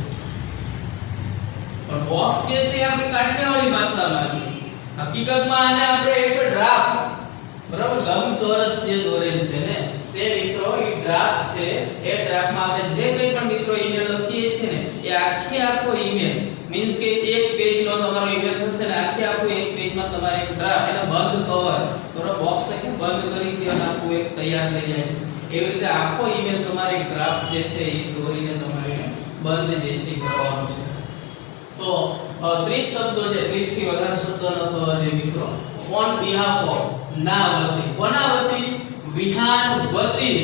પણ બોક્સ જે છે આપણી કાઠિયાવાડી ભાષામાં છે હકીકતમાં આને આપણે એક ડ્રાફ્ટ બરાબર લંબચોરસ જે દોરેલ છે ને તે મિત્રો એ ડ્રાફ્ટ છે એ ડ્રાફ્ટમાં આપણે જે કંઈ પણ મિત્રો ઈમેલ લખીએ છીએ ને એ આખો ઈમેલ મીન્સ કે એક પેજનો તમારો ઈમેલ થશે ને આખું એક પેજમાં તમારે એક ડ્રાફ્ટ એને બંધ કવર બરાબર બોક્સ ને બંધ કરી દેવાનું આખું એક તૈયાર થઈ જાય છે એવી રીતે આખો ઈમેલ તમારે એક ડ્રાફ્ટ જે છે એ દોરીને તમારે બંધ જે છે કરવાનો છે. તો 30 શબ્દો છે 30 થી વધારે શબ્દો લખવા છે મિત્રો on behalf of ના વતી કોના વતી વિહાન વતી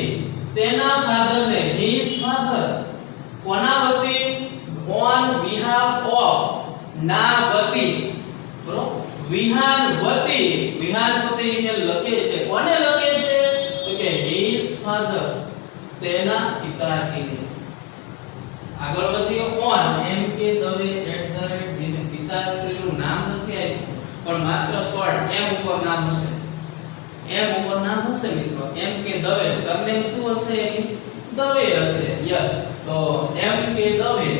તેના ફાધરને his father કોના વતી on behalf of ના વતી બરોબર વિહાન વતી વિહાન પોતે ઈમેલ લખે છે કોને લખે છે તો કે his father તેના પિતાજીને આગળ વધીએ on એમ કે દવે @gmail પિતાશ્રીનું નામ નથી આપ્યું પણ માત્ર શોર્ટ એમ ઉપર નામ હશે એમ ઉપર નામ હશે મિત્રો એમ કે દવે સરનેમ શું હશે એની દવે હશે યસ તો એમ કે દવે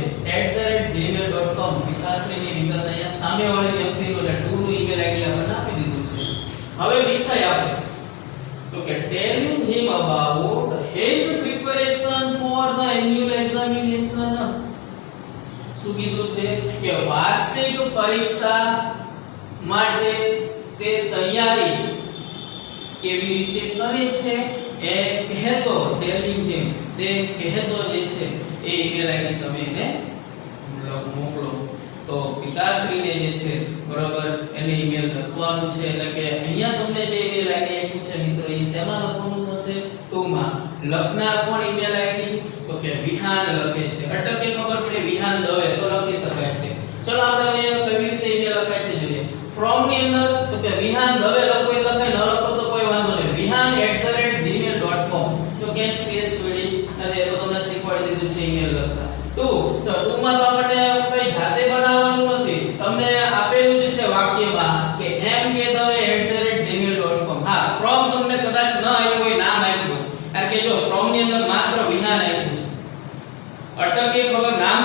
@gmail.com પિતાશ્રીની વિગત અહીંયા સામેવાળી વ્યક્તિનો એટલે ટુ નું ઈમેલ આઈડી આપણને આપી દીધું છે હવે વિષય આપણે તો કે telling him about his preparation for the annual examination શું કીધું છે કે વાર્ષિક પરીક્ષા માટે તે તૈયારી કેવી રીતે કરે છે એ કહેતો telling him તે કહેતો જે છે એ ઈમેલ આઈડી તમે એને મોકલો તો પિતાશ્રીને જે છે બરોબર એને ઈમેલ લખવાનું છે એટલે કે અહીંયા તમને જે ઈમેલ આઈડી આપ્યું છે મિત્રો એ શેમાં લખવાનું થશે ટુમાં લખનાર કોણ ઈમેલ આઈડી તો કે વિહાન લખે છે અટકે ખબર પડે વિહાન દવે તો લખી શકાય છે ચલો આપણે હવે કેવી રીતે ઈમેલ લખાય છે જોઈએ ફ્રોમ ની અંદર તો કે વિહાન દવે લખો લખાય ન લખો તો કોઈ વાંધો નહીં vihan@gmail.com તો કે સ્પેસ છોડી અને તો તમને શીખવાડી દીધું છે ઈમેલ લખતા તો ટુમાં તો આપણે કઈ જાતે બનાવવાનું નથી તમને આપેલું જ છે વાક્યમાં કે એમ કે dave@gmail.com હા ફ્રોમ તમને કદાચ ન આવ્યું હોય નામ આપ્યું કારણ કે જો ફ્રોમ ની અંદર માત્ર વિહાન આપ્યું છે અટકે ખબર નામ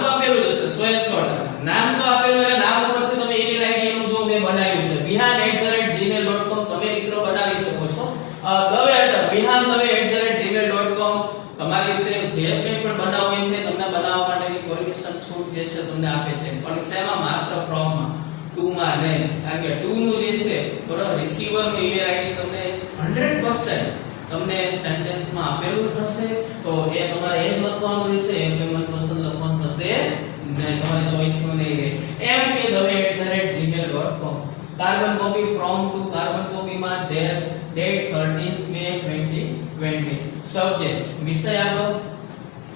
તો આપેલું જ હશે 100% નામ તો આપેલું એટલે નામ ઉપરથી તમે ઈમેલ આઈડી એનું જો મેં બનાવ્યું છે vihan@gmail.com તમે મિત્રો બનાવી શકો છો vihan@gmail.com તમારી રીતે જે કંઈ પણ બનાવવું છે તમને બનાવવા માટેની પરમિશન છૂટ જે છે તમને આપે છે પણ શેમાં માત્ર ફ્રોમમાં ટુમાં નહીં કારણ કે ટુ નું જે છે બરાબર રિસીવર નું ઈમેલ આઈડી તમને 100% તમને સેન્ટેન્સમાં આપેલું હશે તો એ તમારે એમ લખવાનું રહેશે એમ કે મનપસંદ લખવાનું થશે નહીં તમારી ચોઈસ નું નહીં રહે એમ કે dave@gmail.com carbon copy from to કાર્બન કોપીમાં ડેશ ડેટ 13 મે 2020 સબ્જેક્ટ્સ વિષય આપો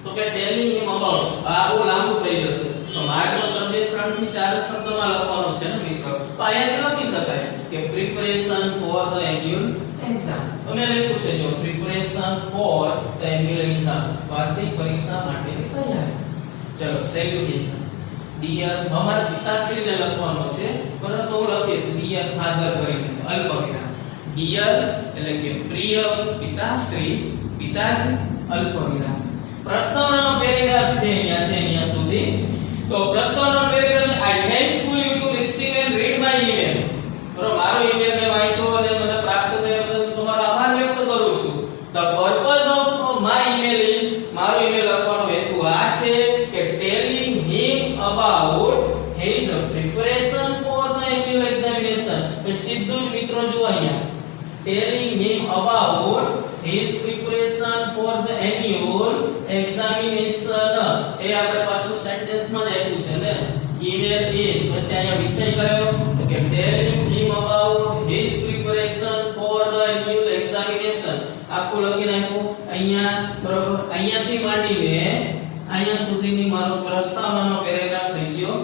તો કે ટેલિંગ હિમ અબાઉટ આ બહુ લાંબુ થઈ જશે તો મારે તો સબ્જેક્ટ 3 થી 4 શબ્દોમાં લખવાનું છે ને મિત્રો તો અહીંયા લખી શકાય કે preparation for the annual exam તો મેં લખ્યું છે જો preparation for the annual exam વાર્ષિક પરીક્ષા માટે તૈયારી ચલો સેલ્યુટેશન ડિયર અમારા પિતાશ્રીને લખવાનો છે પરંતુ હું લખીશ ડિયર ફાધર કરીને અલ્પવિરામ ડિયર એટલે કે પ્રિય પિતાશ્રી પિતાજી અલ્પવિરામ પ્રસ્તાવનાનો પેરેગ્રાફ છે અહીંયાથી અહીંયા સુધી તો પ્રસ્તાવનાનો paragraph I thankful you to receive and read my email બરો મારો ઈમેલ મે વાંચ્યો અને મને પ્રાપ્ત થયો બદલ હું તમારો આભાર વ્યક્ત કરું છું the purpose of my email is મારો ઈમેલ લખવાનો હેતુ આ છે કે telling him about his preparation for the annual examination તો સીધું જ મિત્રો જો અહીંયા telling him about his preparation for the annual examination એ આપણે પાછું સેન્ટેન્સ માં લખ્યું છે ને email is પછી અહીંયા વિષય કયો તો કે telling him about his preparation for the annual examination આખું લખી નાખ્યું અહીંયા બરોબર અહીંયાથી માંડીને અહીંયા સુધીની મારો પ્રસ્તાવનાનો પેરેગ્રાફ થઈ ગયો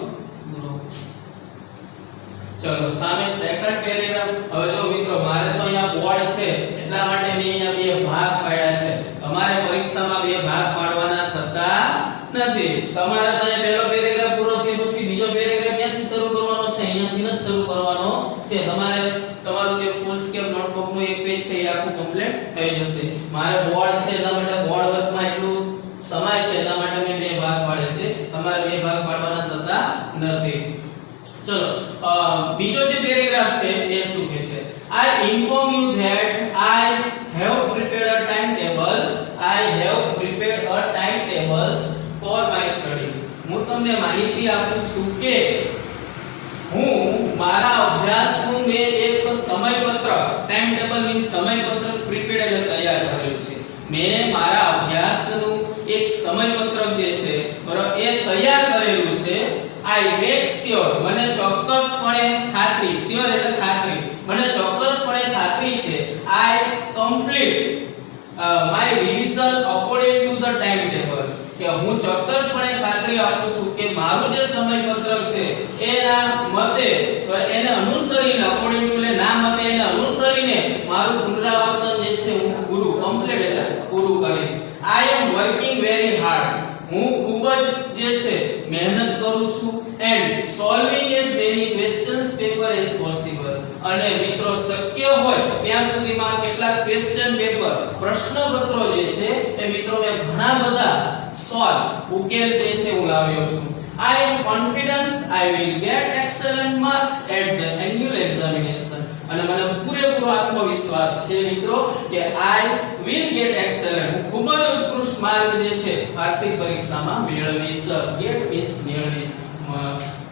ચલો સામે સેકન્ડ પેરેગ્રાફ હવે જો મિત્રો મારે તો અહીંયા બોર્ડ છે એટલા માટે મેં અહીંયા બે ભાગ પાડ્યા છે તમારે પરીક્ષામાં બે ભાગ પાડવાના થતા નથી તમારે તો અહીંયા પહેલો પેરેગ્રાફ પૂરો થયો પછી બીજો પેરેગ્રાફ ક્યાંથી શરૂ કરવાનો છે અહીંયાથી જ શરૂ કરવાનો છે તમારે તમારું જે ફૂલ સ્કેપ નોટબુક નું એક પેજ છે એ આખું કમ્પ્લીટ થઈ જશે મારે બોર્ડ છે એટલા માટે બોર્ડ વર્કમાં એટલું સમય છે એટલા માટે મેં બે ભાગ પાડે છે તમારે બે ભાગ પાડવાના થતા નથી ચલો બીજો જે પેરેગ્રાફ છે એ શું કહે છે I inform you that I have prepared a timetable for my study હું તમને માહિતી આપું છું કે હું મારા અભ્યાસનું મેં એક સમયપત્રક ટાઈમટેબલ મીન્સ સમયપત્રક પ્રિપેર્ડ એટલે તૈયાર કરેલું છે મેં મારા અભ્યાસનું એક સમયપત્રક જે છે બરાબર એ તૈયાર કરેલું છે I make sure મને ચોક્કસપણે ખાતરી sure એટલે ખાતરી મને ચોક્કસપણે ખાતરી છે I complete my revision જે છે મહેનત કરું છું and solving as many questions paper as possible, અને મિત્રો શક્ય હોય ત્યાં સુધીમાં કેટલાક ક્વેશ્ચન પેપર પ્રશ્નપત્રો જે છે એ મિત્રો મેં ઘણા બધા ઉકેલ જે છે હું લાવ્યો છું. I am confident I will get excellent marks at the annual examination. અને મને પૂરેપૂરો આત્મવિશ્વાસ છે મિત્રો કે I will get excellent, ખૂબ જ ઉત્કૃષ્ટ માર્ક જે છે વાર્ષિક પરીક્ષામાં મેળવીશ. get means મેળવીશ.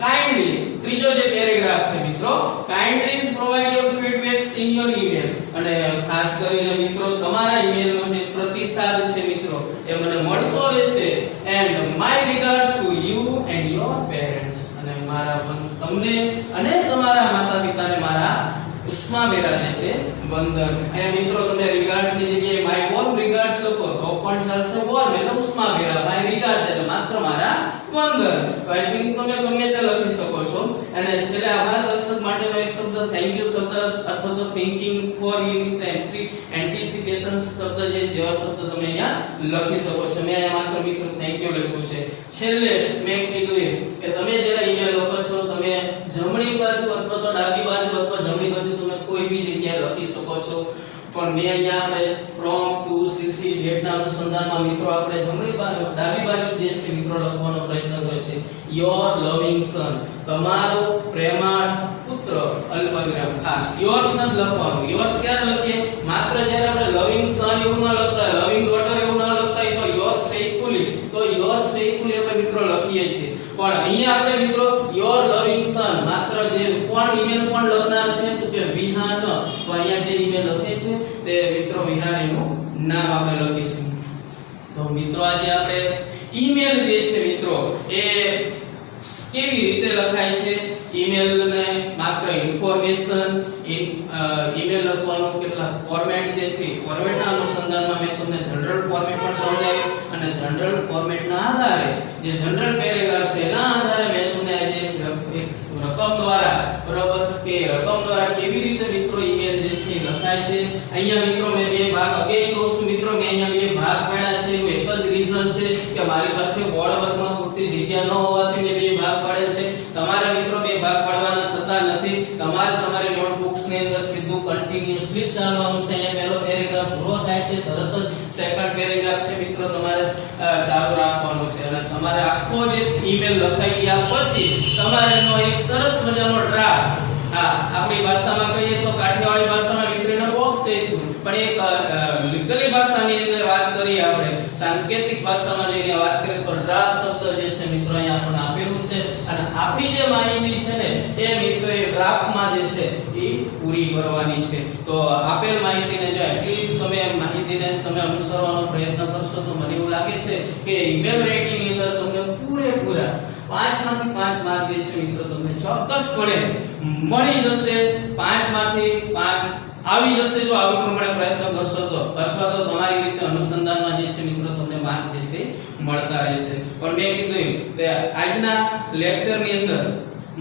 kindly ત્રીજો જે પેરેગ્રાફ છે મિત્રો, kindly provide your feedbacks in your email. અને ખાસ કરીને મિત્રો તમારા ઈમેલનો જે પ્રતિસાદ છે મિત્રો એ મને મળતો રહેશે. and my regards to you and your parents. અને મારા તમને અને તમારા માતા-પિતાને મારા ઉષ્માભેરા જે છે વંદન. અહીંયા મિત્રો તમે રિગાર્ડ્સ ની જગ્યાએ માય વોર્મ રિગાર્ડ્સ લખો તો પણ ચાલશે. વોર્મ એટલે ઉષ્માભેરા, માય રિગાર્ડ્સ એટલે માત્ર મારા વંદન. તો આઈ થિંક તમે ગમે તે લખી શકો છો. અને છેલ્લે આભાર દર્શક માટેનો એક શબ્દ થેન્ક યુ શબ્દ અથવા તો થિંકિંગ ફોર એન્ટિસિપેશન શબ્દ જેવા શબ્દ તમે અહીંયા લખી શકો છો. મેં અહીંયા માત્ર મિત્રો થેન્ક યુ લખ્યું છે. છેલ્લે મેં કીધું કે તમે જ્યારે ઈમેલ લખો છો તમે જમણી બાજુ અથવા તો ડાબી બાજુ અથવા જમણી બાજુ તમે કોઈ બી જગ્યાએ લખી શકો છો. પણ મેં અહીંયા ફ્રોમ ટુ સીસી ડેટના અનુસંધાનમાં મિત્રો આપણે જમણી બાજુ ડાબી બાજુ જે છે મિત્રો લખવાનો પ્રયત્ન કર્યો છે. યોર લવિંગ સન, તમારો પ્રેમાળ પુત્ર અલ્પવિરામ. ખાસ યોર્સ નથી લખવાનું. યોર્સ ક્યારે લખીએ? માત્ર જ્યારે આપણે લવિંગ સન એવું ન લખતા, લવિંગ ડોટર એવું ન લખતા તો યોર્સ ફેithfully, તો યોર્સ ફેithfully આપણે મિત્રો લખીએ છીએ. પણ અહીંયા આપણે મિત્રો યોર લવિંગ સન, માત્ર જે કોણ ઈમેલ કોણ લખનાર છે તો કે વિહાન. તો અહીંયા જે ઈમેલ લખે છે તે મિત્રો વિહાણીનું નામ આપણે લખીશું. તો મિત્રો આજે આપણે ઈમેલ જે છે મિત્રો એ કેવી રીતે લખાય છે, ઈમેલને માત્ર ઇન્ફોર્મેશન ઈમેલ લખવાનું કેટલા ફોર્મેટ જે છે ફોર્મેટના અનુસંધાનમાં મેં તમને જનરલ ફોર્મેટ પણ સમજાવ્યું. અને જનરલ ફોર્મેટના આધારે જે જનરલ પેરેગ્રાફ છે એના આધારે મેં તમને આજે એક રકમ દ્વારા બરાબર કે રકમ દ્વારા કેવી રીતે મિત્રો ઈમેલ જે છે લખાય છે. અહીંયા મિત્રો મેં બે ભાગ અગેન કહું છું મિત્રો, મેં અહીંયા બે ભાગ પાડ્યા છે. એક જ રીઝન છે કે મારી પાસે બોર્ડ વર્કમાં પૂરતી જગ્યા ન હોવાથી મેં બે ભાગ પાડેલ છે. તમારે મિત્રો બે ભાગ પાડવાના થતા નથી. તમારે તમારી નોટબુક્સ ની અંદર સીધું કન્ટિન્યુઅસલી ચાલવાનું છે. અહીંયા પહેલો પેરેગ્રાફ પૂરો થાય છે તરત જ સેકન્ડ પેરેગ્રાફ છે મિત્રો તમારે ચાલુ રાખવાનો છે. અને તમારે આખો જે ઈમેલ લખાઈ ગયા પછી તમારે એનો એક સરસ મજાનો ડ્રાફ્ટ, આપણી ભાષામાં કહીએ તો કાઠિયાવાડી ભાષામાં વિક્રેનો બોક્સ કહીશું, પણ એક લીગલી ભાષાની અંદર વાત કરીએ આપણે સાંકેતિક ભાષામાં જઈને વાત કરીએ તો ડ્રાફ્ટ શબ્દ જે છે મિત્રો અહીંયા આપણને આપેલું છે. અને આપણી જે માહિતી છે ને એ મિત્રો એ ડ્રાફ્ટમાં જે છે એ પૂરી કરવાની છે. તો આપેલ માહિતીને જો એટલી તમે માહિતીને તમે અનુસરવાનો પ્રયત્ન કરશો તો મને એવું લાગે છે કે ઈમેલ રાઇટિંગ ની અંદર તમને પૂરેપૂરા 5 માંથી 5 માર્ક જે છે મિત્રો તમને ચોક્કસપણે મળી જશે. 5 માંથી 5 આવી જશે જો આવી પ્રમાણે પ્રયત્ન કરશો તો, અથવા તો તમારી રીતે અનુસંધાનમાં જે છે મિત્રો તમને માર્ક જે છે મળતા રહેશે. પણ મેં કીધું કે આજના લેક્ચરની અંદર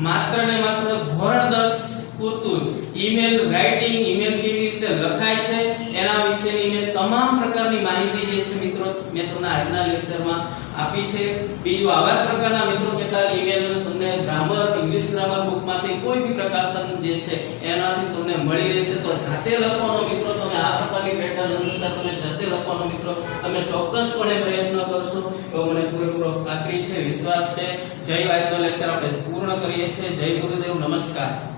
માત્ર ને માત્ર ધોરણ 10 પૂરતું ઈમેલ રાઇટિંગ, ઈમેલ કેવી રીતે લખાય છે એના વિશેની મેં તમામ પ્રકારની માહિતી જે છે મિત્રો મેં તમને આજના લેક્ચરમાં આપી છે. બીજું આવા પ્રકારના મિત્રો કેટલાક ઈમેલ તમને ગ્રામર, ઇંગ્લિશ ગ્રામર બુકમાંથી કોઈ બી પ્રકાશન જે છે એનાથી તમને મળી રહેશે. તો જાતે લખવાનો મિત્રો તમે આ પ્રકારની પેટર્ન અનુસાર તમે જાતે લખવાનો મિત્રો તમે ચોક્કસપણે પ્રયત્ન કરશો એવો મને પૂરેપૂરો ખાતરી છે, વિશ્વાસ છે. જય આજનો લેક્ચર આપણે પૂર્ણ કરીએ છીએ. જય ગુરુદેવ, નમસ્કાર.